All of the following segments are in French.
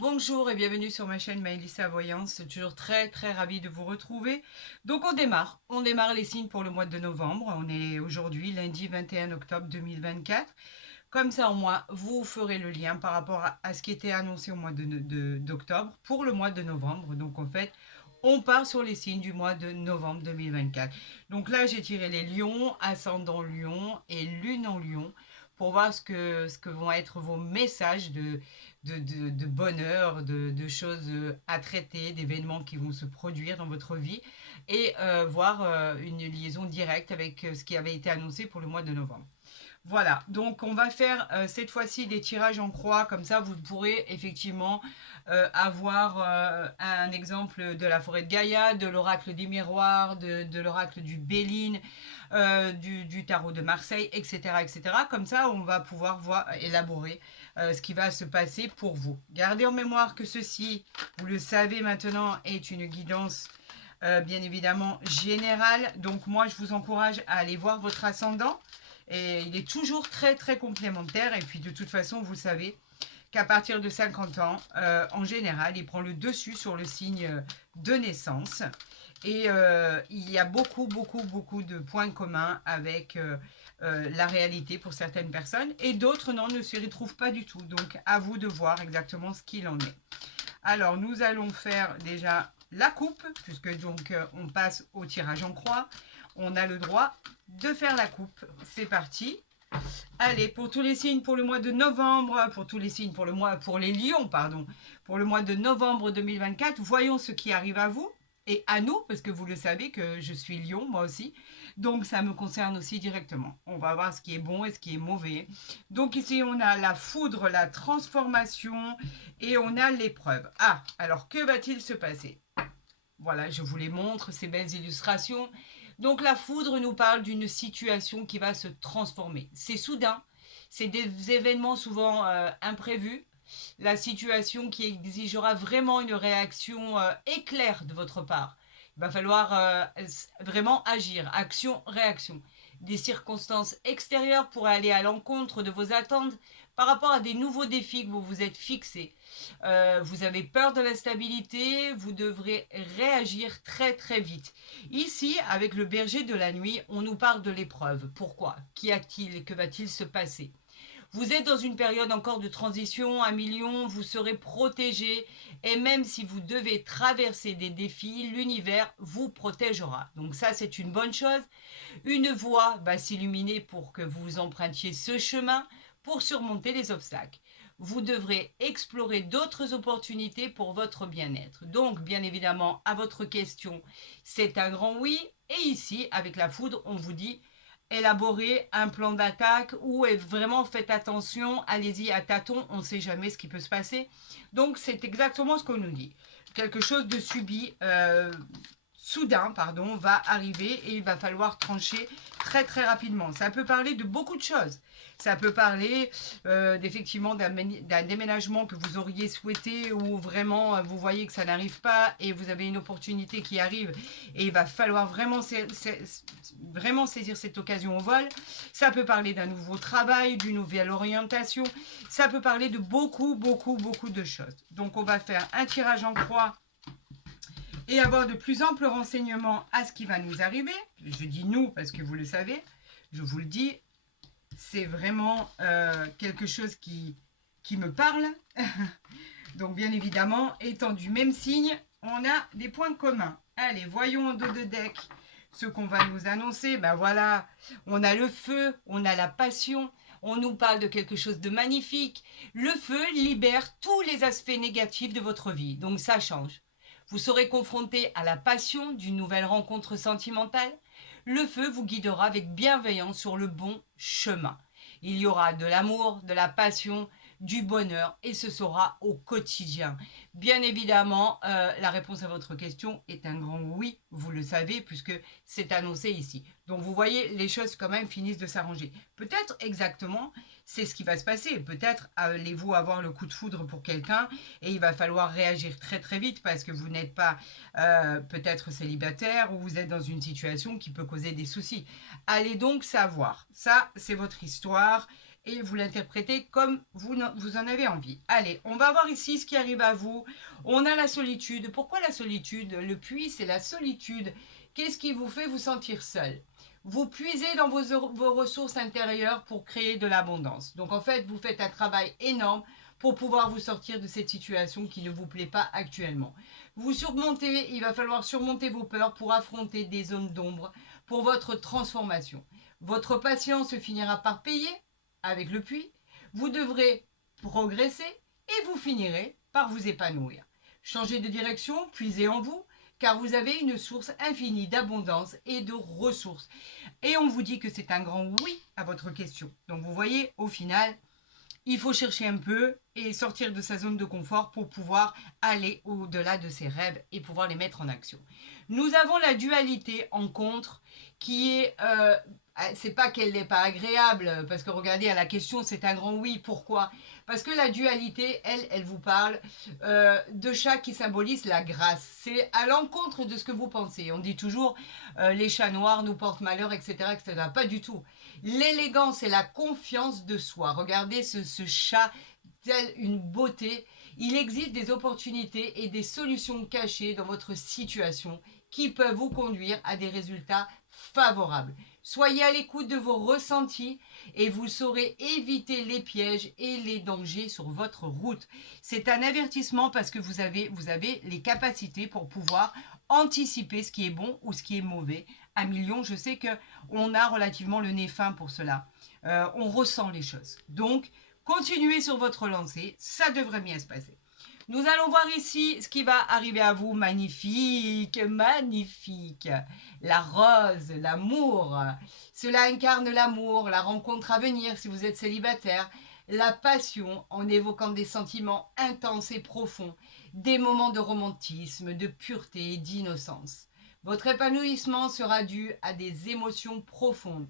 Bonjour et bienvenue sur ma chaîne Maëlissa Voyance, c'est toujours très ravie de vous retrouver. Donc on démarre les signes pour le mois de novembre, on est aujourd'hui lundi 21 octobre 2024. Comme ça au moins vous ferez le lien par rapport à ce qui était annoncé au mois d'octobre pour le mois de novembre. Donc en fait on part sur les signes du mois de novembre 2024. Donc là j'ai tiré les lions, ascendant lion et lune en lion pour voir ce que vont être vos messages de bonheur, de choses à traiter, d'événements qui vont se produire dans votre vie et voir une liaison directe avec ce qui avait été annoncé pour le mois de novembre. Voilà, donc on va faire cette fois-ci des tirages en croix, comme ça vous pourrez effectivement avoir un exemple de la forêt de Gaïa, de l'oracle des miroirs, de l'oracle du Béline, du tarot de Marseille, etc., etc. Comme ça, on va pouvoir élaborer ce qui va se passer pour vous. Gardez en mémoire que ceci, vous le savez maintenant, est une guidance bien évidemment générale. Donc moi, je vous encourage à aller voir votre ascendant. Et il est toujours très complémentaire. Et puis de toute façon, vous savez qu'à partir de 50 ans, en général, il prend le dessus sur le signe de naissance. Et il y a beaucoup de points communs avec la réalité pour certaines personnes. Et d'autres, non, ne s'y retrouvent pas du tout. Donc à vous de voir exactement ce qu'il en est. Alors, nous allons faire déjà la coupe, puisque donc on passe au tirage en croix. On a le droit de faire la coupe. C'est parti. Allez, pour tous les signes pour le mois de novembre, pour tous les signes pour les lions, pardon, pour le mois de novembre 2024, voyons ce qui arrive à vous et à nous, parce que vous le savez que je suis lion, moi aussi. Donc, ça me concerne aussi directement. On va voir ce qui est bon et ce qui est mauvais. Donc, ici, on a la foudre, la transformation et on a l'épreuve. Ah, alors, que va-t-il se passer? Voilà, je vous les montre, ces belles illustrations. Donc la foudre nous parle d'une situation qui va se transformer. C'est soudain, c'est des événements souvent imprévus. La situation qui exigera vraiment une réaction éclair de votre part. Il va falloir vraiment agir, action-réaction. Des circonstances extérieures pour aller à l'encontre de vos attentes par rapport à des nouveaux défis que vous vous êtes fixés. Vous avez peur de l'instabilité, vous devrez réagir très vite. Ici, avec le berger de la nuit, on nous parle de l'épreuve. Pourquoi? Qu'y a-t-il et que va-t-il se passer? Vous êtes dans une période encore de transition, 1 million, vous serez protégé et même si vous devez traverser des défis, l'univers vous protégera. Donc ça, c'est une bonne chose. Une voie va s'illuminer pour que vous empruntiez ce chemin pour surmonter les obstacles. Vous devrez explorer d'autres opportunités pour votre bien-être. Donc, bien évidemment, à votre question, c'est un grand oui. Et ici, avec la foudre, on vous dit élaborer un plan d'attaque ou vraiment faites attention, allez-y à tâtons, on ne sait jamais ce qui peut se passer. Donc, c'est exactement ce qu'on nous dit. Quelque chose de subi, soudain, pardon, va arriver et il va falloir trancher très rapidement. Ça peut parler de beaucoup de choses. Ça peut parler effectivement d'un déménagement que vous auriez souhaité ou vraiment vous voyez que ça n'arrive pas et vous avez une opportunité qui arrive et il va falloir vraiment saisir cette occasion au vol. Ça peut parler d'un nouveau travail, d'une nouvelle orientation. Ça peut parler de beaucoup de choses. Donc on va faire un tirage en croix et avoir de plus amples renseignements à ce qui va nous arriver. Je dis nous parce que vous le savez, je vous le dis, c'est vraiment quelque chose qui me parle. Donc bien évidemment, étant du même signe, on a des points communs. Allez, voyons en dos de deck ce qu'on va nous annoncer. Ben voilà, on a le feu, on a la passion, on nous parle de quelque chose de magnifique. Le feu libère tous les aspects négatifs de votre vie, donc ça change. Vous serez confronté à la passion d'une nouvelle rencontre sentimentale. Le feu vous guidera avec bienveillance sur le bon chemin. Il y aura de l'amour, de la passion, du bonheur et ce sera au quotidien. Bien évidemment, la réponse à votre question est un grand oui, vous le savez, puisque c'est annoncé ici. Donc vous voyez, les choses quand même finissent de s'arranger. Peut-être exactement, c'est ce qui va se passer. Peut-être allez-vous avoir le coup de foudre pour quelqu'un et il va falloir réagir très vite parce que vous n'êtes pas peut-être célibataire ou vous êtes dans une situation qui peut causer des soucis. Allez donc savoir. Ça, c'est votre histoire et vous l'interprétez comme vous en avez envie. Allez, on va voir ici ce qui arrive à vous. On a la solitude. Pourquoi la solitude? Le puits, c'est la solitude. Qu'est-ce qui vous fait vous sentir seul? Vous puisez dans vos ressources intérieures pour créer de l'abondance. Donc en fait, vous faites un travail énorme pour pouvoir vous sortir de cette situation qui ne vous plaît pas actuellement. Il va falloir surmonter vos peurs pour affronter des zones d'ombre pour votre transformation. Votre patience finira par payer avec le puits. Vous devrez progresser et vous finirez par vous épanouir. Changez de direction, puisez en vous, car vous avez une source infinie d'abondance et de ressources. Et on vous dit que c'est un grand oui à votre question. Donc vous voyez, au final, il faut chercher un peu et sortir de sa zone de confort pour pouvoir aller au-delà de ses rêves et pouvoir les mettre en action. Nous avons la dualité en contre qui est... c'est pas qu'elle n'est pas agréable, parce que regardez, à la question, c'est un grand oui. Pourquoi? Parce que la dualité, elle vous parle de chat qui symbolise la grâce. C'est à l'encontre de ce que vous pensez. On dit toujours les chats noirs nous portent malheur, etc., etc. Pas du tout. L'élégance et la confiance de soi. Regardez ce chat, tel une beauté. Il existe des opportunités et des solutions cachées dans votre situation qui peuvent vous conduire à des résultats favorables. Soyez à l'écoute de vos ressentis et vous saurez éviter les pièges et les dangers sur votre route. C'est un avertissement parce que vous avez les capacités pour pouvoir anticiper ce qui est bon ou ce qui est mauvais. À millions, je sais qu'on a relativement le nez fin pour cela. On ressent les choses. Donc, continuez sur votre lancée, ça devrait bien se passer. Nous allons voir ici ce qui va arriver à vous. Magnifique, magnifique. La rose, l'amour. Cela incarne l'amour, la rencontre à venir si vous êtes célibataire. La passion en évoquant des sentiments intenses et profonds. Des moments de romantisme, de pureté et d'innocence. Votre épanouissement sera dû à des émotions profondes.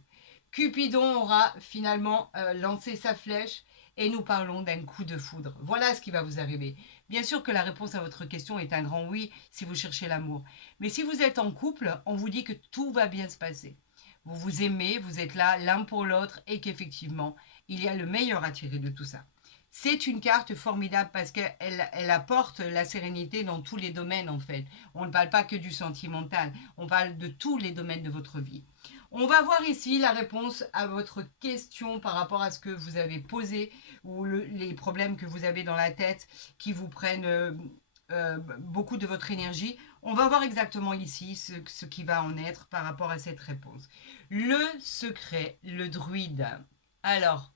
Cupidon aura finalement lancé sa flèche et nous parlons d'un coup de foudre. Voilà ce qui va vous arriver. Bien sûr que la réponse à votre question est un grand oui si vous cherchez l'amour. Mais si vous êtes en couple, on vous dit que tout va bien se passer. Vous vous aimez, vous êtes là l'un pour l'autre et qu'effectivement, il y a le meilleur à tirer de tout ça. C'est une carte formidable parce qu'elle apporte la sérénité dans tous les domaines en fait. On ne parle pas que du sentimental, on parle de tous les domaines de votre vie. On va voir ici la réponse à votre question par rapport à ce que vous avez posé ou les problèmes que vous avez dans la tête qui vous prennent beaucoup de votre énergie. On va voir exactement ici ce qui va en être par rapport à cette réponse. Le secret, le druide. Alors,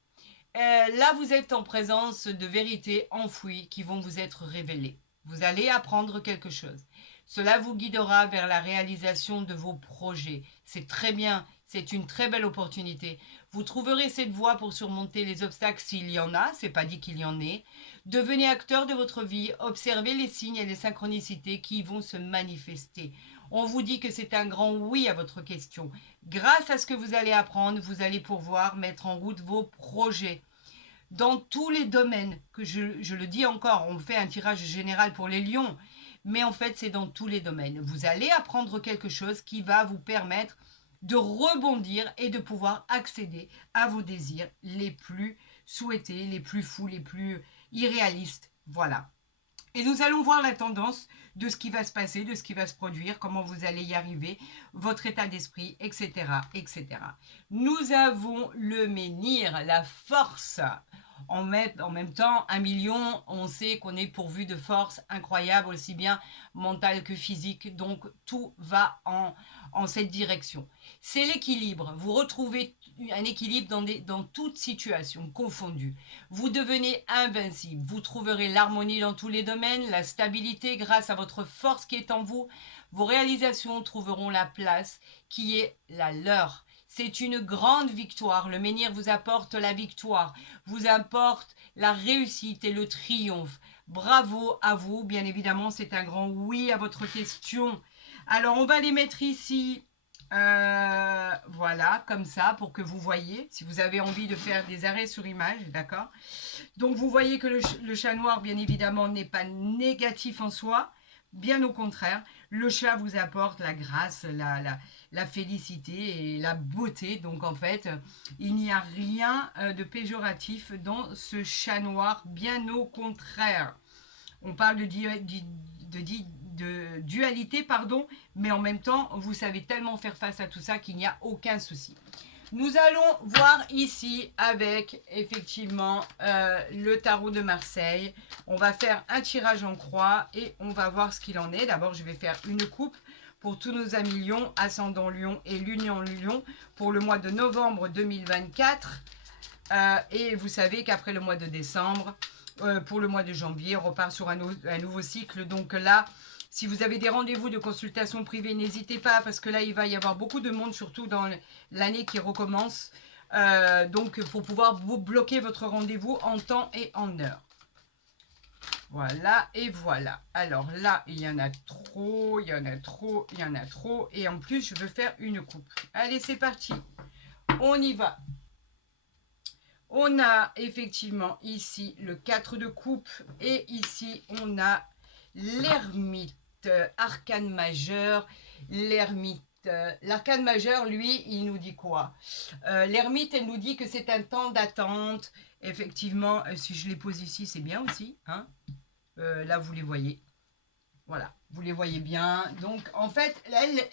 là, vous êtes en présence de vérités enfouies qui vont vous être révélées. Vous allez apprendre quelque chose. Cela vous guidera vers la réalisation de vos projets. C'est très bien, c'est une très belle opportunité. Vous trouverez cette voie pour surmonter les obstacles s'il y en a, c'est pas dit qu'il y en ait. Devenez acteur de votre vie, observez les signes et les synchronicités qui vont se manifester. On vous dit que c'est un grand oui à votre question. Grâce à ce que vous allez apprendre, vous allez pouvoir mettre en route vos projets. Dans tous les domaines, que je le dis encore, on fait un tirage général pour les lions, mais en fait c'est dans tous les domaines. Vous allez apprendre quelque chose qui va vous permettre de rebondir et de pouvoir accéder à vos désirs les plus souhaités, les plus fous, les plus irréalistes. Voilà. Et nous allons voir la tendance de ce qui va se passer, de ce qui va se produire, comment vous allez y arriver, votre état d'esprit, etc., etc. Nous avons le menhir, la force. En même temps, 1 million, on sait qu'on est pourvu de force incroyable, aussi bien mentale que physique. Donc, tout va en cette direction. C'est l'équilibre. Vous retrouvez un équilibre dans toute situation confondue. Vous devenez invincible. Vous trouverez l'harmonie dans tous les domaines, la stabilité grâce à votre force qui est en vous. Vos réalisations trouveront la place qui est la leur. C'est une grande victoire. Le menhir vous apporte la victoire, vous apporte la réussite et le triomphe. Bravo à vous. Bien évidemment, c'est un grand oui à votre question. Alors, on va les mettre ici. Voilà, comme ça, pour que vous voyez, si vous avez envie de faire des arrêts sur image, d'accord? Donc, vous voyez que le chat noir, bien évidemment, n'est pas négatif en soi. Bien au contraire, le chat vous apporte la grâce, la félicité et la beauté. Donc en fait, il n'y a rien de péjoratif dans ce chat noir, bien au contraire. On parle de dualité, pardon, mais en même temps, vous savez tellement faire face à tout ça qu'il n'y a aucun souci. Nous allons voir ici avec effectivement le tarot de Marseille. On va faire un tirage en croix et on va voir ce qu'il en est. D'abord, je vais faire une coupe pour tous nos amis Lion, ascendant Lion et l'Union Lion pour le mois de novembre 2024. Et vous savez qu'après le mois de décembre, pour le mois de janvier, on repart sur un nouveau cycle. Donc là, si vous avez des rendez-vous de consultation privée, n'hésitez pas parce que là, il va y avoir beaucoup de monde, surtout dans l'année qui recommence. Donc, pour pouvoir vous bloquer votre rendez-vous en temps et en heure. Voilà, et voilà. Alors là, il y en a trop, il y en a trop, il y en a trop. Et en plus, je veux faire une coupe. Allez, c'est parti. On y va. On a effectivement ici le 4 de coupe et ici on a l'ermite, arcane majeur, l'ermite. L'arcane majeur, lui, il nous dit quoi? L'ermite, elle nous dit que c'est un temps d'attente. Effectivement, si je les pose ici, c'est bien aussi. Hein, là, vous les voyez. Voilà, vous les voyez bien. Donc, en fait,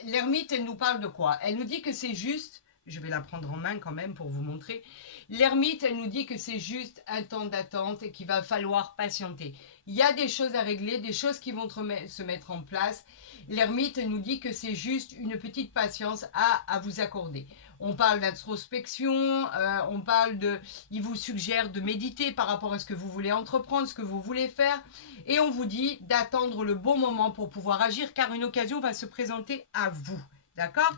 l'ermite, elle nous parle de quoi? Elle nous dit que c'est juste, je vais la prendre en main quand même pour vous montrer. L'ermite, elle nous dit que c'est juste un temps d'attente et qu'il va falloir patienter. Il y a des choses à régler, des choses qui vont se mettre en place. L'ermite, elle nous dit que c'est juste une petite patience à vous accorder. On parle d'introspection, on parle de... Il vous suggère de méditer par rapport à ce que vous voulez entreprendre, ce que vous voulez faire. Et on vous dit d'attendre le bon moment pour pouvoir agir car une occasion va se présenter à vous. D'accord?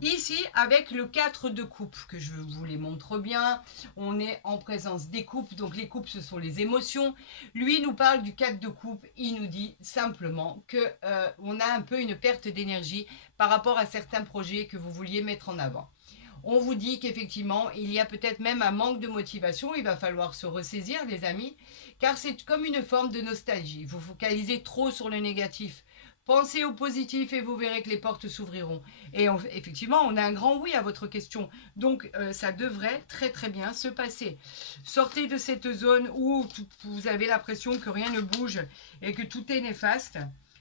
Ici, avec le 4 de coupe, que je vous les montre bien, on est en présence des coupes. Donc les coupes, ce sont les émotions. Lui nous parle du 4 de coupe. Il nous dit simplement qu'on a un peu une perte d'énergie par rapport à certains projets que vous vouliez mettre en avant. On vous dit qu'effectivement, il y a peut-être même un manque de motivation. Il va falloir se ressaisir, les amis, car c'est comme une forme de nostalgie. Vous focalisez trop sur le négatif. Pensez au positif et vous verrez que les portes s'ouvriront. Et effectivement, on a un grand oui à votre question. Donc, ça devrait très très bien se passer. Sortez de cette zone où vous avez l'impression que rien ne bouge et que tout est néfaste,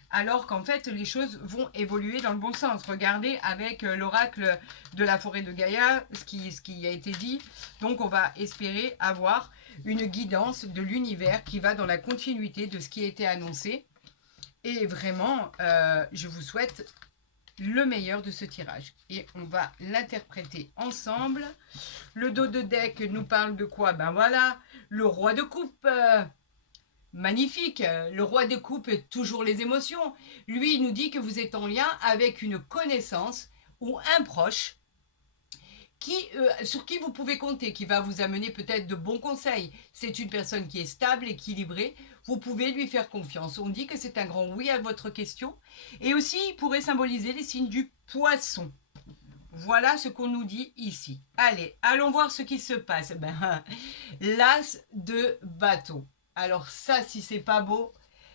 alors qu'en fait, les choses vont évoluer dans le bon sens. Regardez avec l'oracle de la forêt de Gaïa, ce qui a été dit. Donc, on va espérer avoir une guidance de l'univers qui va dans la continuité de ce qui a été annoncé. Et vraiment, je vous souhaite le meilleur de ce tirage. Et on va l'interpréter ensemble. Le dos de deck nous parle de quoi? Ben voilà, le roi de coupe. Magnifique. Le roi de coupe est toujours les émotions. Lui, il nous dit que vous êtes en lien avec une connaissance ou un proche sur qui vous pouvez compter, qui va vous amener peut-être de bons conseils. C'est une personne qui est stable, équilibrée. Vous pouvez lui faire confiance. On dit que c'est un grand oui à votre question. Et aussi, il pourrait symboliser les signes du poisson. Voilà ce qu'on nous dit ici. Allez, allons voir ce qui se passe. Ben, l'as de bâton. Alors ça, si c'est pas beau,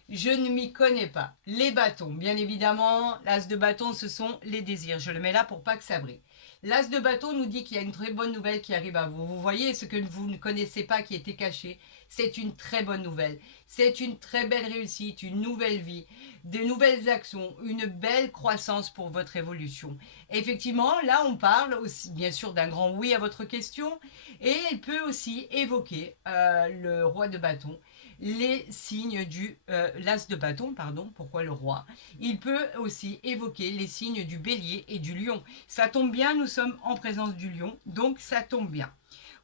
je ne m'y connais pas. Les bâtons, bien évidemment, l'as de bâton, ce sont les désirs. Je le mets là pour pas que ça brille. L'as de bâton nous dit qu'il y a une très bonne nouvelle qui arrive à vous. Vous voyez ce que vous ne connaissez pas qui était caché. C'est une très bonne nouvelle. C'est une très belle réussite, une nouvelle vie, de nouvelles actions, une belle croissance pour votre évolution. Effectivement, là, on parle aussi, bien sûr, d'un grand oui à votre question. Et elle peut aussi évoquer le roi de bâton, les signes du l'as de bâton, pardon, pourquoi le roi. Il peut aussi évoquer les signes du bélier et du lion. Ça tombe bien, nous sommes en présence du lion, donc ça tombe bien.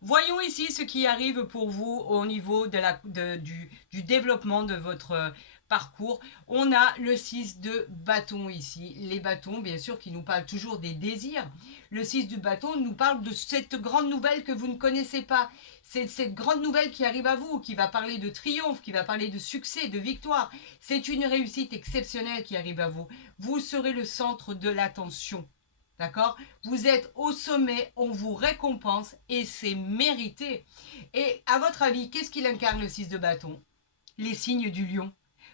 Voyons ici ce qui arrive pour vous au niveau du développement de votre parcours. On a le 6 de bâton ici. Les bâtons, bien sûr, qui nous parlent toujours des désirs. Le 6 du bâton nous parle de cette grande nouvelle que vous ne connaissez pas. C'est cette grande nouvelle qui arrive à vous, qui va parler de triomphe, qui va parler de succès, de victoire. C'est une réussite exceptionnelle qui arrive à vous. Vous serez le centre de l'attention. D'accord? Vous êtes au sommet, on vous récompense et c'est mérité. Et à votre avis, qu'est-ce qu'il incarne le 6 de bâton? Les signes du lion.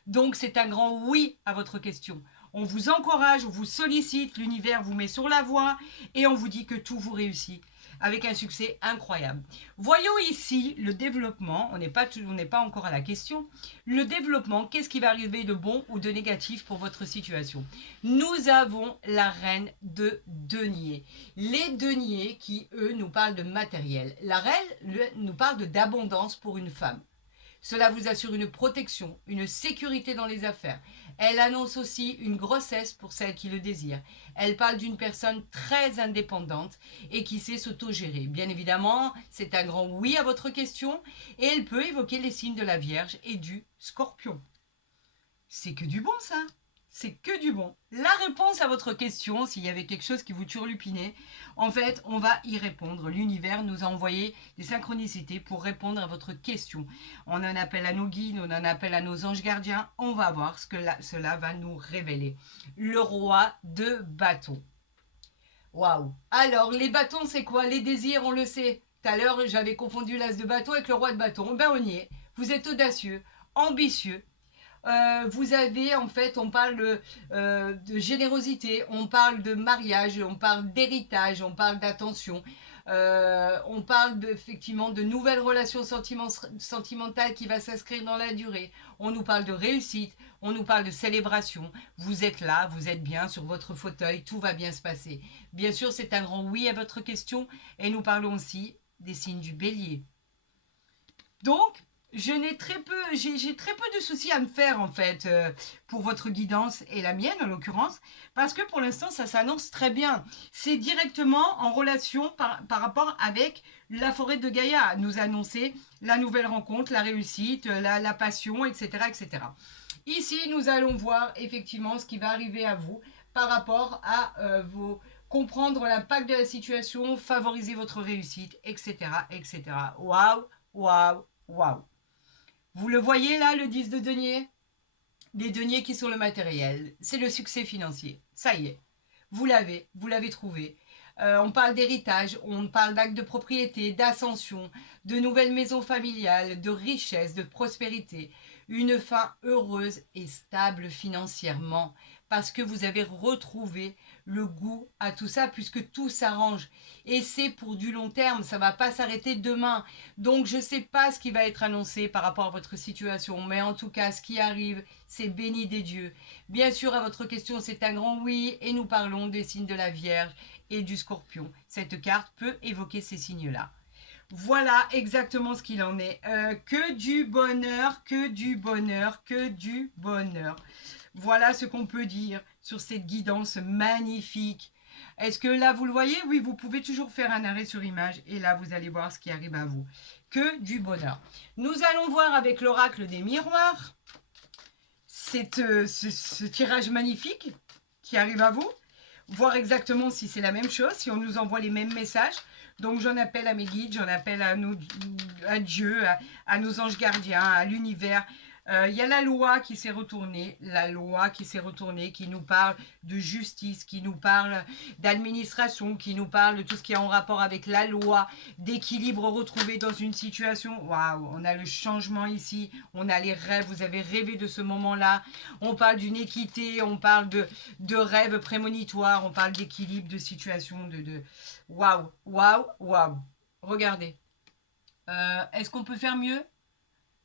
Donc, c'est un grand oui à votre question. On vous encourage, on vous sollicite, l'univers vous met sur la voie et on vous dit que tout vous réussit avec un succès incroyable. Voyons ici le développement, on n'est pas encore à la question. Le développement, qu'est-ce qui va arriver de bon ou de négatif pour votre situation? Nous avons la reine de denier. Les deniers qui, eux, nous parlent de matériel. La reine nous parle d'abondance pour une femme. Cela vous assure une protection, une sécurité dans les affaires. Elle annonce aussi une grossesse pour celles qui le désirent. Elle parle d'une personne très indépendante et qui sait s'autogérer. Bien évidemment, c'est un grand oui à votre question et elle peut évoquer les signes de la Vierge et du Scorpion. C'est que du bon ça. C'est que du bon. La réponse à votre question, s'il y avait quelque chose qui vous turlupinait, en fait, on va y répondre. L'univers nous a envoyé des synchronicités pour répondre à votre question. On en appelle à nos guides, on en appelle à nos anges gardiens. On va voir ce que cela va nous révéler. Le roi de bâtons. Waouh. Alors, les bâtons, c'est quoi? Les désirs, on le sait. Tout à l'heure, j'avais confondu l'as de bâton avec le roi de bâton. Ben, on y est. Vous êtes audacieux, ambitieux, vous avez en fait, on parle de générosité, on parle de mariage, on parle d'héritage, on parle d'attention, on parle effectivement de nouvelles relations sentimentales qui va s'inscrire dans la durée. On nous parle de réussite, on nous parle de célébration. Vous êtes là, vous êtes bien sur votre fauteuil, tout va bien se passer. Bien sûr, c'est un grand oui à votre question et nous parlons aussi des signes du bélier. Donc, j'ai très peu de soucis à me faire en fait pour votre guidance et la mienne en l'occurrence, parce que pour l'instant ça s'annonce très bien. C'est directement en relation par rapport avec la forêt de Gaïa, nous annoncer la nouvelle rencontre, la réussite, la passion, etc., etc. Ici, nous allons voir effectivement ce qui va arriver à vous par rapport à vos comprendre l'impact de la situation, favoriser votre réussite, etc., etc. Waouh, waouh, waouh. Vous le voyez là, le 10 de denier? Les deniers qui sont le matériel. C'est le succès financier. Ça y est. Vous l'avez trouvé. On parle d'héritage, on parle d'actes de propriété, d'ascension, de nouvelles maisons familiales, de richesse, de prospérité. Une fin heureuse et stable financièrement parce que vous avez retrouvé le goût à tout ça puisque tout s'arrange. Et c'est pour du long terme, ça ne va pas s'arrêter demain. Donc je ne sais pas ce qui va être annoncé par rapport à votre situation, mais en tout cas ce qui arrive, c'est béni des dieux. Bien sûr, à votre question, c'est un grand oui et nous parlons des signes de la Vierge et du Scorpion. Cette carte peut évoquer ces signes-là. Voilà exactement ce qu'il en est. Que du bonheur, que du bonheur, que du bonheur. Voilà ce qu'on peut dire sur cette guidance magnifique. Est-ce que là, vous le voyez? Oui, vous pouvez toujours faire un arrêt sur image et là, vous allez voir ce qui arrive à vous. Que du bonheur. Nous allons voir avec l'oracle des miroirs ce tirage magnifique qui arrive à vous. Voir exactement si c'est la même chose, si on nous envoie les mêmes messages. Donc j'en appelle à mes guides, j'en appelle à Dieu, à nos anges gardiens, à l'univers. Il y a la loi qui s'est retournée, qui nous parle de justice, qui nous parle d'administration, qui nous parle de tout ce qui est en rapport avec la loi, d'équilibre retrouvé dans une situation. Waouh, on a le changement ici, on a les rêves, vous avez rêvé de ce moment-là. On parle d'une équité, on parle de rêves prémonitoires, on parle d'équilibre, de situation, waouh, waouh, waouh. Regardez. Est-ce qu'on peut faire mieux?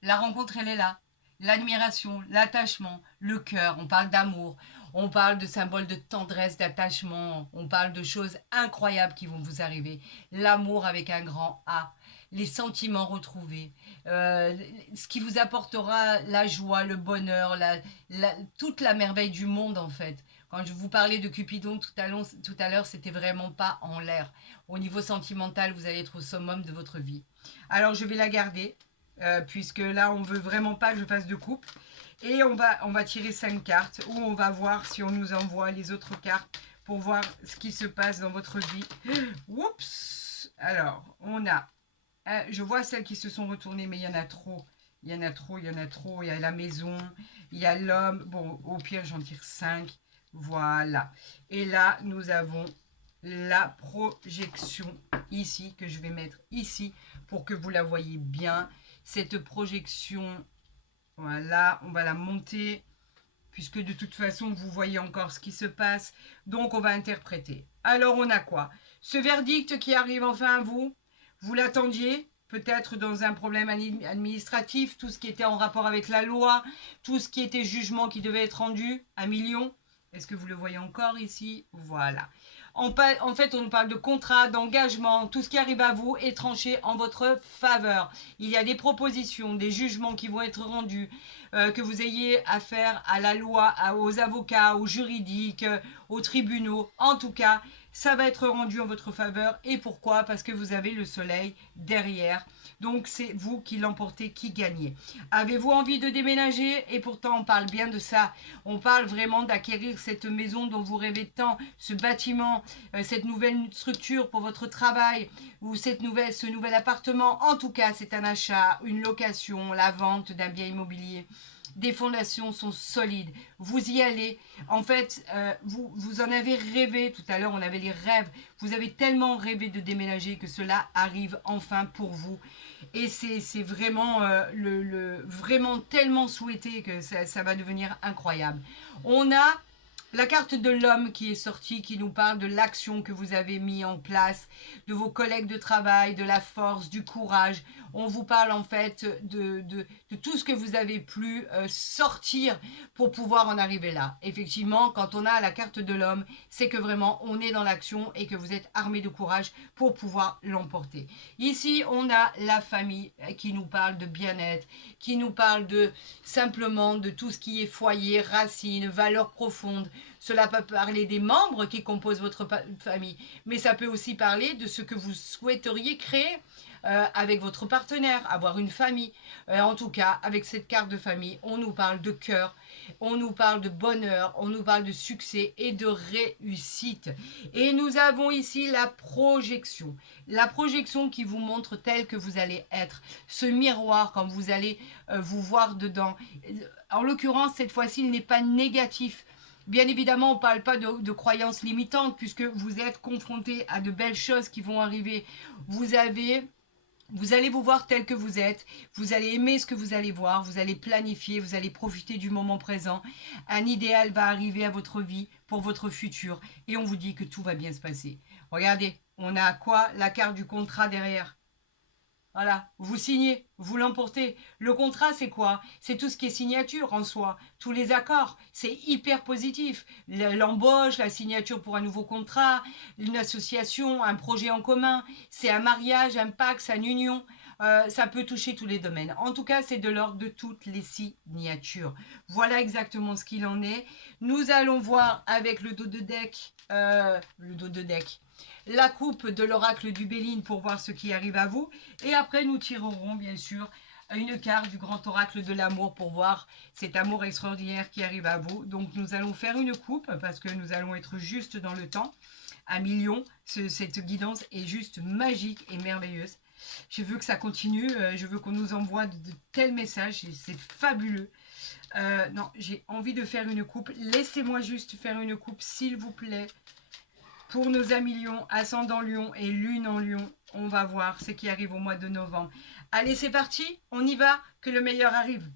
La rencontre, elle est là. L'admiration, l'attachement, le cœur, on parle d'amour, on parle de symboles de tendresse, d'attachement, on parle de choses incroyables qui vont vous arriver. L'amour avec un grand A, les sentiments retrouvés, ce qui vous apportera la joie, le bonheur, toute la merveille du monde en fait. Quand je vous parlais de Cupidon tout à l'heure, c'était vraiment pas en l'air. Au niveau sentimental, vous allez être au summum de votre vie. Alors je vais la garder. Puisque là on veut vraiment pas que je fasse de coupe et on va tirer 5 cartes où on va voir si on nous envoie les autres cartes pour voir ce qui se passe dans votre vie. Oups. Alors on a je vois celles qui se sont retournées, mais il y en a trop, il y en a trop, il y a la maison, il y a l'homme. Bon, au pire j'en tire 5. Voilà, et là nous avons la projection ici que je vais mettre ici pour que vous la voyez bien. Cette projection Voilà, on va la monter, puisque de toute façon, vous voyez encore ce qui se passe. Donc, on va interpréter. Alors, on a quoi? Ce verdict qui arrive enfin à vous, vous l'attendiez, peut-être dans un problème administratif, tout ce qui était en rapport avec la loi, tout ce qui était jugement qui devait être rendu, 1 million. Est-ce que vous le voyez encore ici? Voilà. En fait, on nous parle de contrat, d'engagement, tout ce qui arrive à vous est tranché en votre faveur. Il y a des propositions, des jugements qui vont être rendus, que vous ayez affaire à la loi, aux avocats, aux juridiques, aux tribunaux. En tout cas, ça va être rendu en votre faveur. Et pourquoi? Parce que vous avez le soleil derrière. Donc c'est vous qui l'emportez, qui gagnez. Avez-vous envie de déménager? Et pourtant on parle bien de ça. On parle vraiment d'acquérir cette maison dont vous rêvez tant, ce bâtiment, cette nouvelle structure pour votre travail ou ce nouvel appartement. En tout cas, c'est un achat, une location, la vente d'un bien immobilier. Des fondations sont solides. Vous y allez. En fait, vous en avez rêvé. Tout à l'heure, on avait les rêves. Vous avez tellement rêvé de déménager que cela arrive enfin pour vous. Et c'est vraiment, vraiment tellement souhaité que ça va devenir incroyable. On a la carte de l'homme qui est sortie, qui nous parle de l'action que vous avez mis en place, de vos collègues de travail, de la force, du courage. On vous parle en fait de tout ce que vous avez pu sortir pour pouvoir en arriver là. Effectivement, quand on a la carte de l'homme, c'est que vraiment on est dans l'action et que vous êtes armé de courage pour pouvoir l'emporter. Ici, on a la famille qui nous parle de bien-être, qui nous parle de simplement de tout ce qui est foyer, racines, valeurs profondes. Cela peut parler des membres qui composent votre famille, mais ça peut aussi parler de ce que vous souhaiteriez créer avec votre partenaire, avoir une famille. En tout cas, avec cette carte de famille, on nous parle de cœur, on nous parle de bonheur, on nous parle de succès et de réussite. Et nous avons ici la projection. La projection qui vous montre tel que vous allez être. Ce miroir, quand vous allez vous voir dedans. En l'occurrence, cette fois-ci, il n'est pas négatif. Bien évidemment, on ne parle pas de croyances limitantes puisque vous êtes confronté à de belles choses qui vont arriver. Vous allez vous voir tel que vous êtes, vous allez aimer ce que vous allez voir, vous allez planifier, vous allez profiter du moment présent. Un idéal va arriver à votre vie pour votre futur et on vous dit que tout va bien se passer. Regardez, on a quoi? La carte du contrat derrière. Voilà, vous signez, vous l'emportez. Le contrat, c'est quoi? C'est tout ce qui est signature en soi, tous les accords. C'est hyper positif. L'embauche, la signature pour un nouveau contrat, une association, un projet en commun. C'est un mariage, un pax, une union. Ça peut toucher tous les domaines. En tout cas, c'est de l'ordre de toutes les signatures. Voilà exactement ce qu'il en est. Nous allons voir avec le dos de deck, la coupe de l'oracle du Béline pour voir ce qui arrive à vous. Et après, nous tirerons bien sûr une carte du grand oracle de l'amour pour voir cet amour extraordinaire qui arrive à vous. Donc nous allons faire une coupe parce que nous allons être juste dans le temps. 1 million, cette guidance est juste magique et merveilleuse. Je veux que ça continue, je veux qu'on nous envoie de tels messages, c'est fabuleux. Non, j'ai envie de faire une coupe. Laissez-moi juste faire une coupe, s'il vous plaît. Pour nos amis Lion, ascendant Lion et lune en Lion, on va voir ce qui arrive au mois de novembre. Allez, c'est parti, on y va, que le meilleur arrive.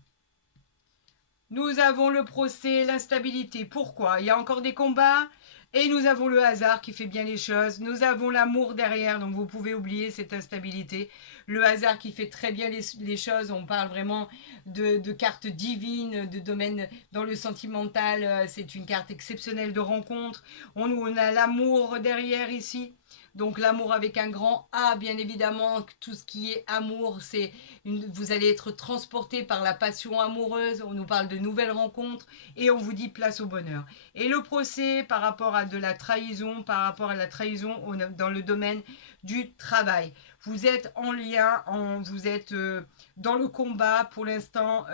Nous avons le procès, l'instabilité. Pourquoi? Il y a encore des combats. Et nous avons le hasard qui fait bien les choses. Nous avons l'amour derrière, donc vous pouvez oublier cette instabilité. Le hasard qui fait très bien les choses. On parle vraiment de cartes divines, de domaine dans le sentimental. C'est une carte exceptionnelle de rencontre. On a l'amour derrière ici. Donc l'amour avec un grand A, bien évidemment, tout ce qui est amour, vous allez être transporté par la passion amoureuse. On nous parle de nouvelles rencontres et on vous dit place au bonheur. Et le procès par rapport à de la trahison, dans le domaine du travail. Vous êtes en lien, vous êtes dans le combat pour l'instant,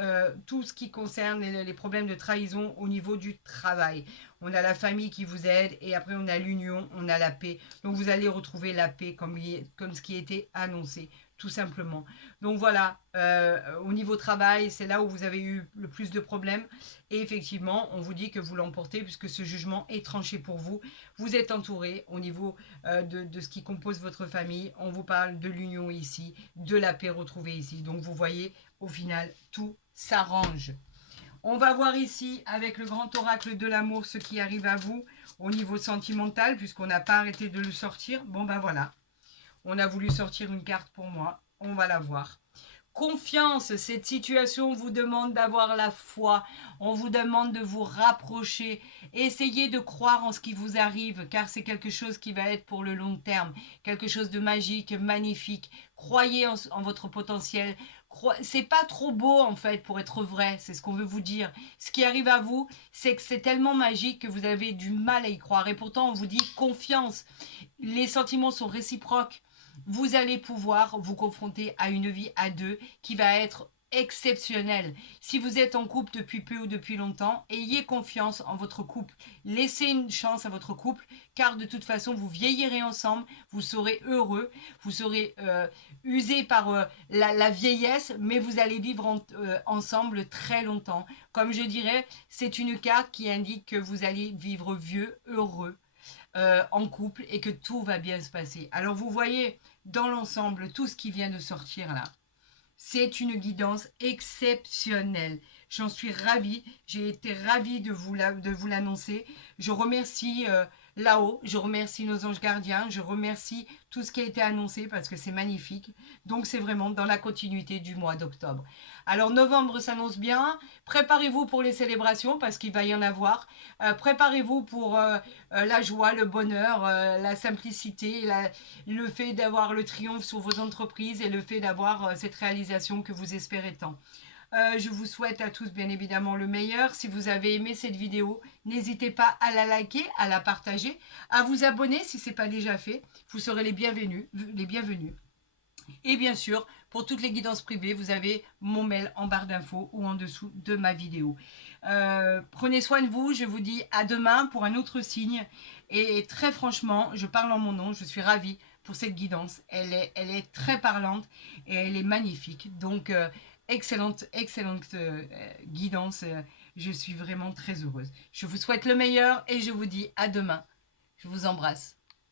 tout ce qui concerne les problèmes de trahison au niveau du travail. On a la famille qui vous aide et après on a l'union, on a la paix. Donc vous allez retrouver la paix comme ce qui a été annoncé, tout simplement. Donc voilà, au niveau travail, c'est là où vous avez eu le plus de problèmes. Et effectivement, on vous dit que vous l'emportez puisque ce jugement est tranché pour vous. Vous êtes entouré au niveau de ce qui compose votre famille. On vous parle de l'union ici, de la paix retrouvée ici. Donc vous voyez, au final, tout s'arrange. On va voir ici, avec le grand oracle de l'amour, ce qui arrive à vous au niveau sentimental, puisqu'on n'a pas arrêté de le sortir. Bon, ben voilà. On a voulu sortir une carte pour moi. On va la voir. Confiance, cette situation vous demande d'avoir la foi, on vous demande de vous rapprocher, essayez de croire en ce qui vous arrive, car c'est quelque chose qui va être pour le long terme, quelque chose de magique, magnifique. Croyez en votre potentiel. C'est pas trop beau en fait pour être vrai, c'est ce qu'on veut vous dire. Ce qui arrive à vous, c'est que c'est tellement magique que vous avez du mal à y croire. Et pourtant, on vous dit confiance. Les sentiments sont réciproques. Vous allez pouvoir vous confronter à une vie à deux qui va être exceptionnelle. Si vous êtes en couple depuis peu ou depuis longtemps, ayez confiance en votre couple. Laissez une chance à votre couple, car de toute façon, vous vieillirez ensemble, vous serez heureux, vous serez usé par la vieillesse, mais vous allez vivre ensemble très longtemps. Comme je dirais, c'est une carte qui indique que vous allez vivre vieux, heureux, en couple et que tout va bien se passer. Alors vous voyez dans l'ensemble tout ce qui vient de sortir là. C'est une guidance exceptionnelle. J'en suis ravie. J'ai été ravie de vous l'annoncer. Je remercie là-haut. Je remercie nos anges gardiens. Je remercie tout ce qui a été annoncé parce que c'est magnifique. Donc c'est vraiment dans la continuité du mois d'octobre. Alors novembre s'annonce bien. Préparez-vous pour les célébrations parce qu'il va y en avoir. Préparez-vous pour la joie, le bonheur, la simplicité, le fait d'avoir le triomphe sur vos entreprises et le fait d'avoir cette réalisation que vous espérez tant. Je vous souhaite à tous bien évidemment le meilleur. Si vous avez aimé cette vidéo, n'hésitez pas à la liker, à la partager, à vous abonner si ce n'est pas déjà fait. Vous serez les bienvenus. Et bien sûr, pour toutes les guidances privées, vous avez mon mail en barre d'infos ou en dessous de ma vidéo. Prenez soin de vous, je vous dis à demain pour un autre signe. Et très franchement, je parle en mon nom, je suis ravie pour cette guidance. Elle est très parlante et elle est magnifique. Donc, excellente guidance. Je suis vraiment très heureuse. Je vous souhaite le meilleur et je vous dis à demain. Je vous embrasse.